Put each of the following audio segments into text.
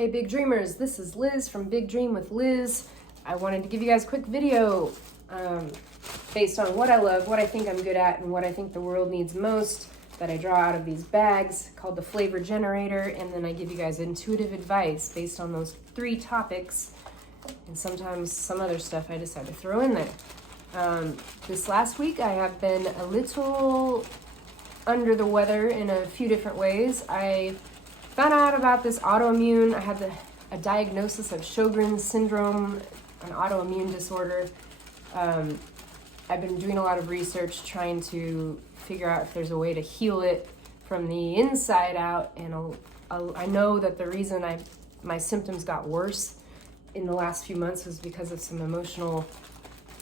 Hey Big Dreamers, this is Liz from Big Dream with Liz. I wanted to give you guys a quick video based on what I love, what I think I'm good at, and what I think the world needs most that I draw out of these bags called the Flavor Generator, and then I give you guys intuitive advice based on those 3 topics, and sometimes some other stuff I decide to throw in there. This last week I have been a little under the weather in a few different ways. I found out about this autoimmune. I had a diagnosis of Sjogren's syndrome, an autoimmune disorder. I've been doing a lot of research trying to figure out if there's a way to heal it from the inside out. And I know that the reason my symptoms got worse in the last few months was because of some emotional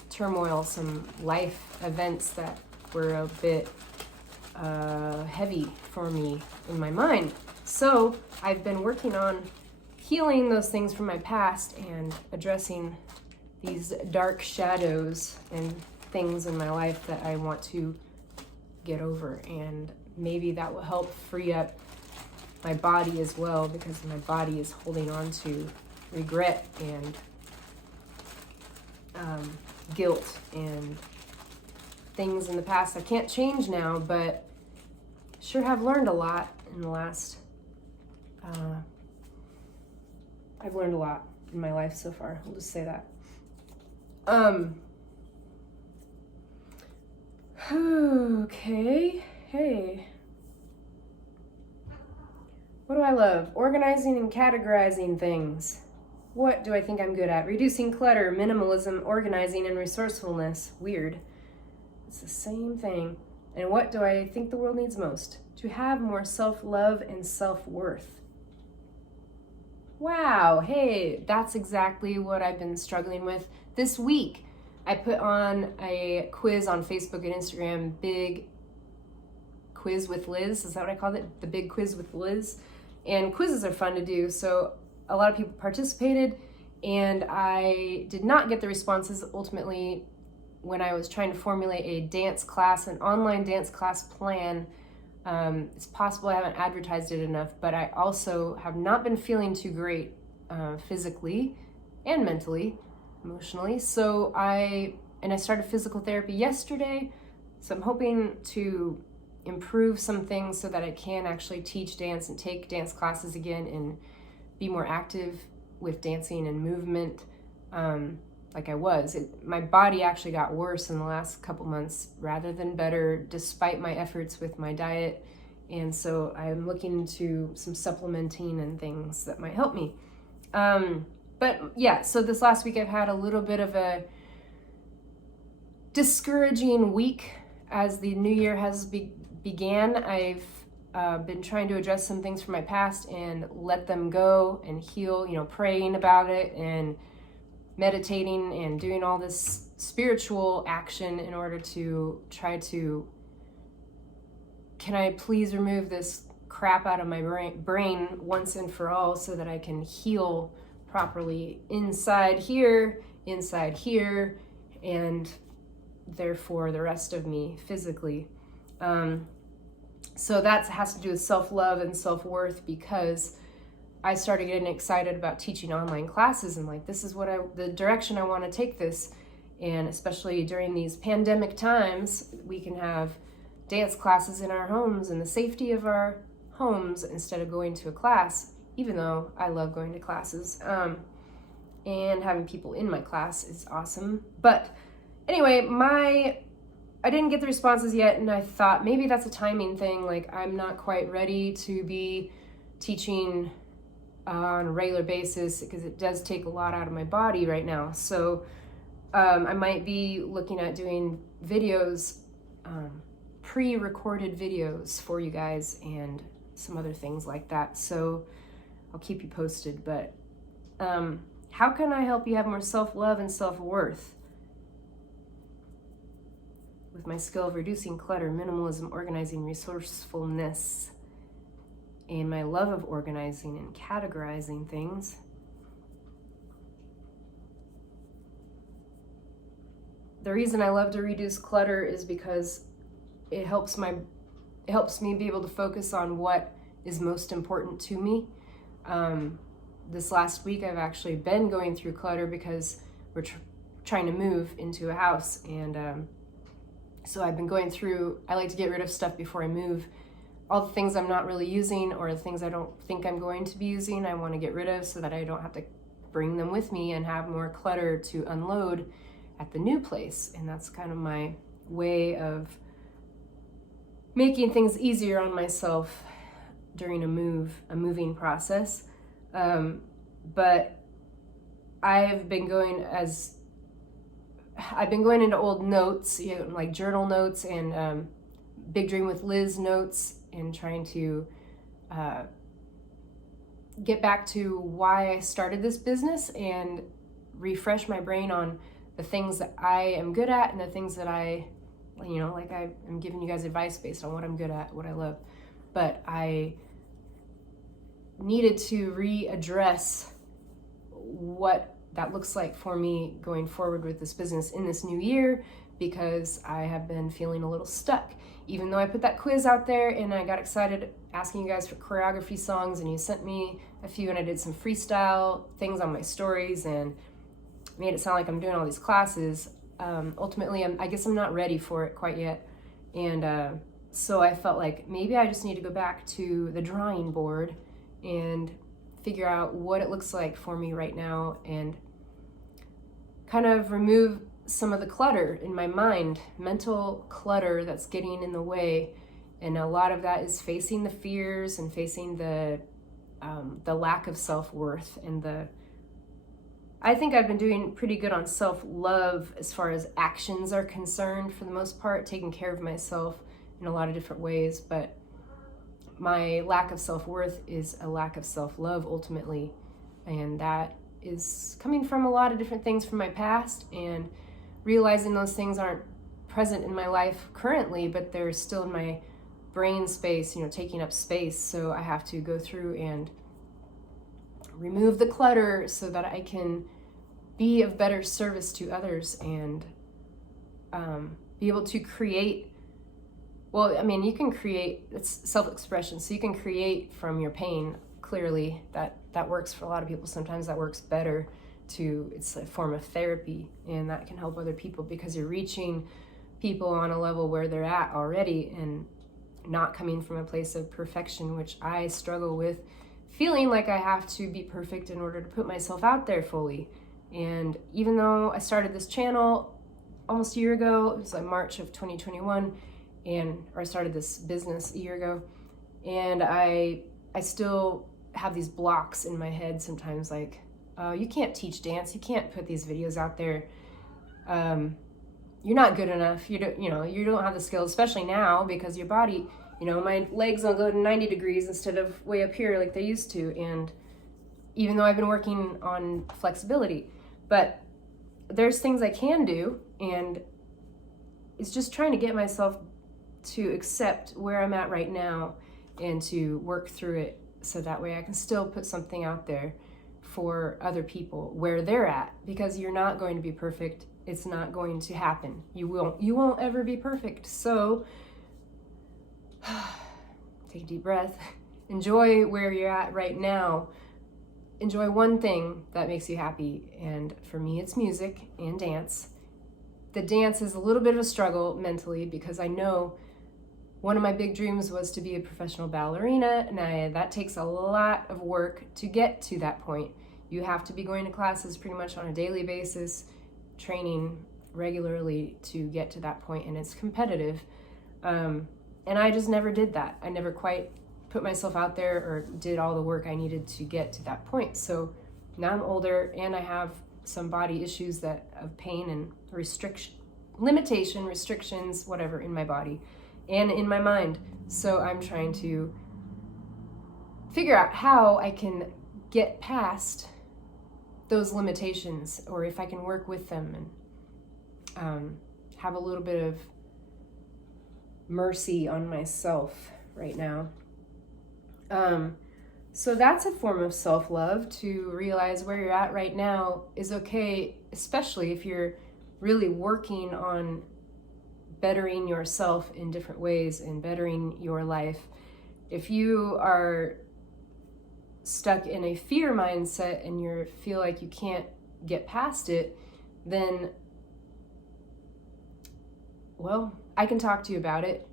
turmoil, some life events that were a bit heavy for me in my mind. So I've been working on healing those things from my past and addressing these dark shadows and things in my life that I want to get over, and maybe that will help free up my body as well, because my body is holding on to regret and guilt and things in the past I can't change now, but sure have learned a lot in the last I've learned a lot in my life so far. I'll just say that. Okay. Hey. What do I love? Organizing and categorizing things. What do I think I'm good at? Reducing clutter, minimalism, organizing, and resourcefulness. Weird. It's the same thing. And what do I think the world needs most? To have more self-love and self-worth. Wow, hey, that's exactly what I've been struggling with this week. I put on a quiz on Facebook and Instagram, Big Quiz with Liz. Is that what I called it? The Big Quiz with Liz. And quizzes are fun to do, so a lot of people participated, and I did not get the responses ultimately when I was trying to formulate a dance class, an online dance class plan. It's possible I haven't advertised it enough, but I also have not been feeling too great physically and mentally, emotionally. So I started physical therapy yesterday, so I'm hoping to improve some things so that I can actually teach dance and take dance classes again and be more active with dancing and movement like I was. My body actually got worse in the last couple months rather than better, despite my efforts with my diet. And so I'm looking into some supplementing and things that might help me. But yeah, so this last week I've had a little bit of a discouraging week as the new year has began. I've been trying to address some things from my past and let them go and heal, praying about it and meditating and doing all this spiritual action in order to try to, can I please remove this crap out of my brain once and for all so that I can heal properly inside here, and therefore the rest of me physically. So that has to do with self-love and self-worth, because I started getting excited about teaching online classes and like, this is the direction I want to take this. And especially during these pandemic times, we can have dance classes in our homes in the safety of our homes instead of going to a class, even though I love going to classes. And having people in my class is awesome. But anyway, I didn't get the responses yet, and I thought maybe that's a timing thing. Like, I'm not quite ready to be teaching on a regular basis because it does take a lot out of my body right now. So I might be looking at doing videos, pre-recorded videos for you guys and some other things like that. So I'll keep you posted. But how can I help you have more self-love and self-worth? With my skill of reducing clutter, minimalism, organizing, resourcefulness, and my love of organizing and categorizing things. The reason I love to reduce clutter is because it helps me be able to focus on what is most important to me. this last week I've actually been going through clutter because we're trying to move into a house, and so I've been going through, I like to get rid of stuff before I move. All the things I'm not really using or the things I don't think I'm going to be using, I want to get rid of so that I don't have to bring them with me and have more clutter to unload at the new place. And that's kind of my way of making things easier on myself during a moving process. But I've been going into old notes, like journal notes and Big Dream with Liz notes, and trying to get back to why I started this business and refresh my brain on the things that I am good at and the things that like I'm giving you guys advice based on what I'm good at, what I love. But I needed to readdress what that looks like for me going forward with this business in this new year, because I have been feeling a little stuck. Even though I put that quiz out there and I got excited asking you guys for choreography songs, and you sent me a few, and I did some freestyle things on my stories and made it sound like I'm doing all these classes. Ultimately, I guess I'm not ready for it quite yet. And so I felt like maybe I just need to go back to the drawing board and figure out what it looks like for me right now and kind of remove some of the clutter in my mind, mental clutter that's getting in the way. And a lot of that is facing the fears and facing the lack of self-worth and I think I've been doing pretty good on self-love as far as actions are concerned for the most part, taking care of myself in a lot of different ways, but my lack of self-worth is a lack of self-love ultimately, and that is coming from a lot of different things from my past, and realizing those things aren't present in my life currently, but they're still in my brain space, taking up space. So I have to go through and remove the clutter so that I can be of better service to others and be able to create. Well, I mean, you can create, it's self-expression, so you can create from your pain. Clearly that works for a lot of people. Sometimes that works better it's a form of therapy, and that can help other people because you're reaching people on a level where they're at already and not coming from a place of perfection, which I struggle with, feeling like I have to be perfect in order to put myself out there fully. And even though I started this channel almost a year ago, it was like March of 2021, or I started this business a year ago, and I still have these blocks in my head sometimes, like, you can't teach dance, you can't put these videos out there, you're not good enough, you don't have the skills, especially now because your body, my legs will go to 90 degrees instead of way up here like they used to. And even though I've been working on flexibility, but there's things I can do, and it's just trying to get myself to accept where I'm at right now and to work through it so that way I can still put something out there for other people where they're at, because you're not going to be perfect. It's not going to happen. You won't ever be perfect. So take a deep breath, enjoy where you're at right now, enjoy one thing that makes you happy. And for me, it's music and dance. The dance is a little bit of a struggle mentally because I know one of my big dreams was to be a professional ballerina, and that takes a lot of work to get to that point. You have to be going to classes pretty much on a daily basis, training regularly to get to that point, and it's competitive. And I just never did that. I never quite put myself out there or did all the work I needed to get to that point. So now I'm older and I have some body issues of pain and restrictions, whatever, in my body and in my mind. So I'm trying to figure out how I can get past those limitations, or if I can work with them and have a little bit of mercy on myself right now. So that's a form of self-love, to realize where you're at right now is okay, especially if you're really working on bettering yourself in different ways and bettering your life. If you are stuck in a fear mindset and you feel like you can't get past it, then, well, I can talk to you about it.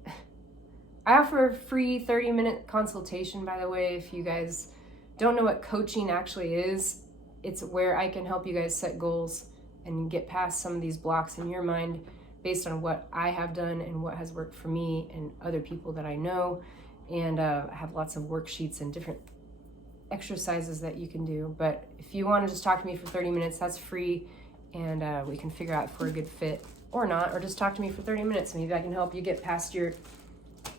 I offer a free 30-minute consultation, by the way. If you guys don't know what coaching actually is, it's where I can help you guys set goals and get past some of these blocks in your mind based on what I have done and what has worked for me and other people that I know. And I have lots of worksheets and different exercises that you can do. But if you want to just talk to me for 30 minutes, that's free, and we can figure out if we're a good fit or not, or just talk to me for 30 minutes. Maybe I can help you get past your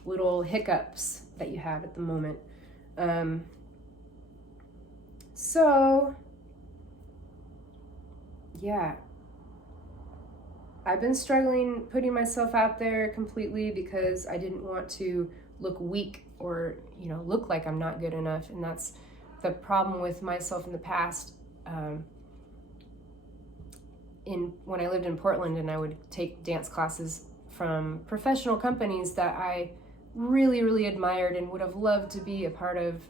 little hiccups that you have at the moment. So yeah, I've been struggling putting myself out there completely because I didn't want to look weak or, look like I'm not good enough. And that's the problem with myself in the past. When I lived in Portland, and I would take dance classes from professional companies that I really, really admired and would have loved to be a part of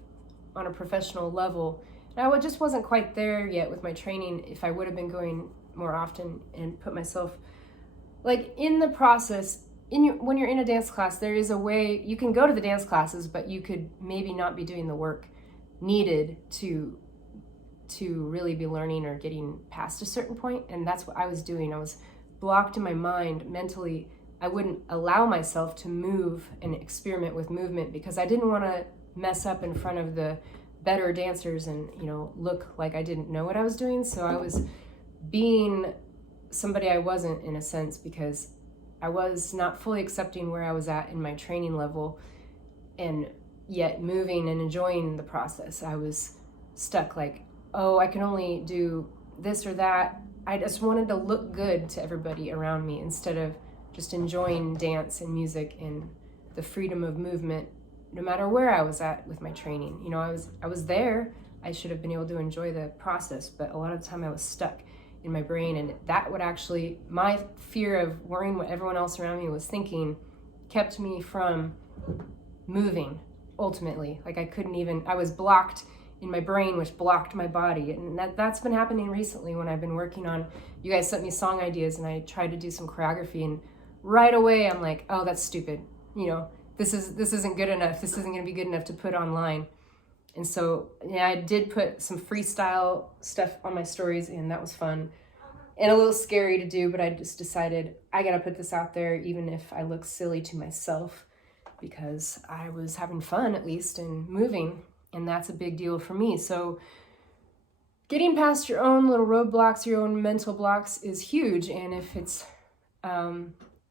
on a professional level. And I just wasn't quite there yet with my training. If I would have been going more often and put myself in the process, when you're in a dance class, there is a way you can go to the dance classes, but you could maybe not be doing the work needed to really be learning or getting past a certain point. And that's what I was doing. I was blocked in my mind mentally. I wouldn't allow myself to move and experiment with movement because I didn't want to mess up in front of the better dancers and, look like I didn't know what I was doing. So I was being somebody I wasn't, in a sense, because I was not fully accepting where I was at in my training level, and yet moving and enjoying the process. I was stuck I can only do this or that. I just wanted to look good to everybody around me instead of just enjoying dance and music and the freedom of movement, no matter where I was at with my training. I was there. I should have been able to enjoy the process, but a lot of the time I was stuck in my brain, and that would actually, my fear of worrying what everyone else around me was thinking kept me from moving ultimately. I was blocked in my brain, which blocked my body. And that's been happening recently when I've been working on, you guys sent me song ideas and I tried to do some choreography, and right away I'm like, oh, that's stupid. This isn't good enough. This isn't going to be good enough to put online. And so, yeah, I did put some freestyle stuff on my stories, and that was fun and a little scary to do, but I just decided I got to put this out there, even if I look silly to myself, because I was having fun, at least, and moving, and that's a big deal for me. So getting past your own little roadblocks, your own mental blocks, is huge. And if it's,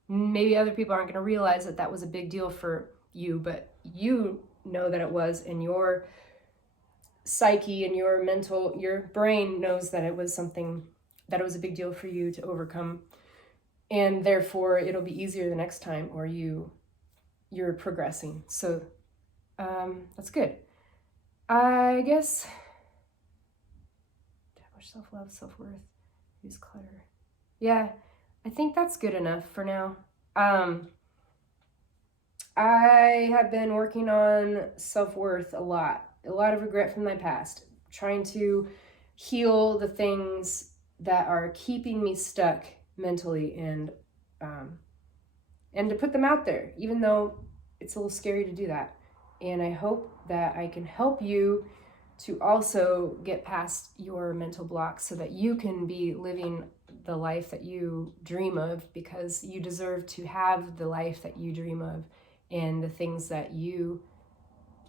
maybe other people aren't going to realize that was a big deal for you, but you know that it was, and your psyche and your brain knows that it was something, that it was a big deal for you to overcome, and therefore it'll be easier the next time, or you're progressing. So that's good. I guess, self-love, self-worth, use clutter. Yeah, I think that's good enough for now. I have been working on self-worth a lot of regret from my past, trying to heal the things that are keeping me stuck mentally, and to put them out there, even though it's a little scary to do that. And I hope that I can help you to also get past your mental blocks so that you can be living the life that you dream of, because you deserve to have the life that you dream of and the things that you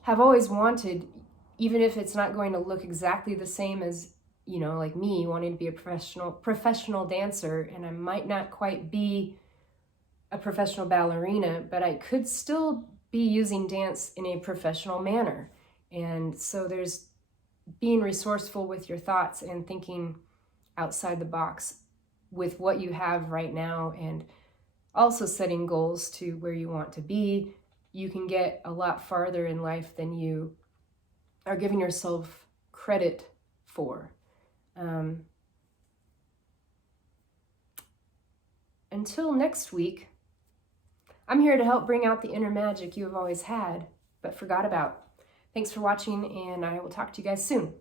have always wanted, even if it's not going to look exactly the same as, like me wanting to be a professional dancer, and I might not quite be a professional ballerina, but I could still be using dance in a professional manner. And so there's being resourceful with your thoughts and thinking outside the box with what you have right now, and also setting goals to where you want to be. You can get a lot farther in life than you are giving yourself credit for. Until next week, I'm here to help bring out the inner magic you have always had, but forgot about. Thanks for watching, and I will talk to you guys soon.